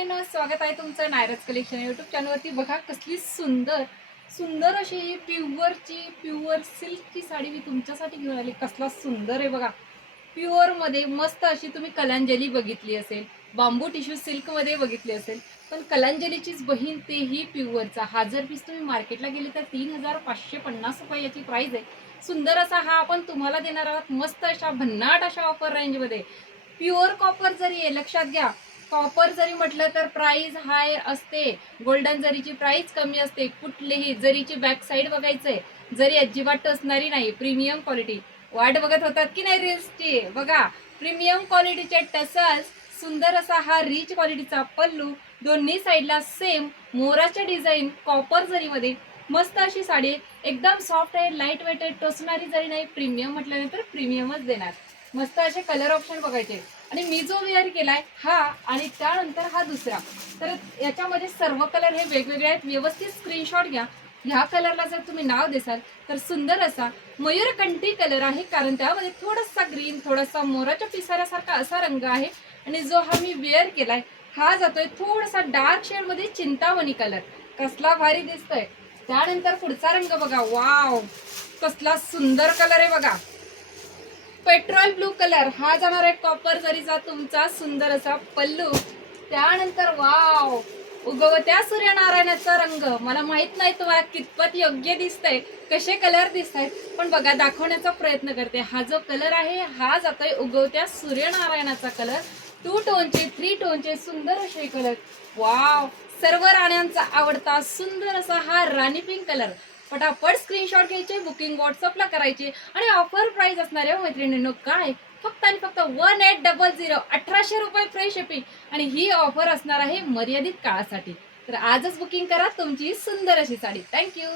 मैत्रिणींनो, स्वागत आहे तुमचं नायरस कलेक्शन यूट्यूब चॅनलवरती। बघा कसली सुंदर सुंदर अशी ही प्युअर सिल्कची साडी मी तुमच्यासाठी घेऊन आली। कसला सुंदर आहे बघा, प्युअर मध्ये मस्त अशी तुम्ही कलांजली बघितली असेल, बांबू टिश्यू सिल्क मध्ये बघितली असेल, पण कलांजलीचीच बहीण तेही प्युअरचा। हा जर पीस तुम्ही मार्केटला गेले तर 3550 रुपये याची प्राइस आहे। सुंदर असा हा आपण तुम्हाला देणार आहोत मस्त अशा भन्नाट अशा ऑफर रेंजमध्ये। प्युअर कॉपर जरी आहे, लक्षात घ्या, कॉपर जरी म्हटलं तर प्राइस हाय असते, गोल्डन जरीची प्राइस कमी असते। कुठलीही जरीची बॅक साईड बघायचंय, जरी अजिबात टसणारी नाही, प्रीमियम क्वालिटी। वाट बघत होतात की नाही रील्सची? बघा प्रीमियम क्वालिटीचे टसल्स, सुंदर असा हा रिच क्वालिटीचा पल्लू, दोन्ही साईडला सेम मोराच्या डिझाईन कॉपर जरीमध्ये मस्त अशी साडी, एकदम सॉफ्ट आहे, लाईट वेट आहे, टसणारी जरी नाही। प्रीमियम म्हटल्यानंतर प्रीमियमच देणार। मस्त असे कलर ऑप्शन बघायचे, आणि मी जो वेअर केलाय हा आणि त्यानंतर हा दुसरा, तर याच्यामध्ये सर्व कलर हे वेगवेगळे आहेत। व्यवस्थित स्क्रीनशॉट घ्या। ह्या कलरला जर तुम्ही नाव देसाल तर सुंदर असा मयूरकंठी कलर आहे, कारण त्यामध्ये थोडासा ग्रीन, थोडासा मोराच्या पिसाऱ्यासारखा असा रंग आहे। आणि जो हा मी वेअर केलाय हा जातोय थोडासा डार्क शेड मध्ये चिंतामणी कलर, कसला भारी दिसतोय। त्यानंतर पुढचा रंग बघा, वाव कसला सुंदर कलर आहे बघा, पेट्रोल ब्लू कलर। हा जाणार आहे कॉपर जरीचा तुमचा सुंदर असा पल्लू। त्यानंतर वाव उगवत्या सूर्यनारायणाचा रंग, मला माहित नाही तुम्हाला कितपत योग्य दिसतंय, कसे कलर दिसत आहेत, पण बघा दाखवण्याचा प्रयत्न करते। हा जो कलर आहे हा जातोय उगवत्या सूर्यनारायणाचा कलर, 2 टोनचे 3 टोनचे सुंदर असे कलर। वाव सर्व राण्यांचा आवडता सुंदर असा हा राणी पिंक कलर। फटाफट स्क्रीनशॉट घ्यायचे, बुकिंग व्हॉट्सअपला करायचे, आणि ऑफर प्राइस असणार आहे मैत्रिणींनो काय, फक्त आणि फक्त 1800, 1800 रुपये फ्री शिपिंग। आणि ही ऑफर असणार आहे मर्यादित काळासाठी, तर आजच बुकिंग करा तुमची सुंदर अशी साडी। थँक्यू।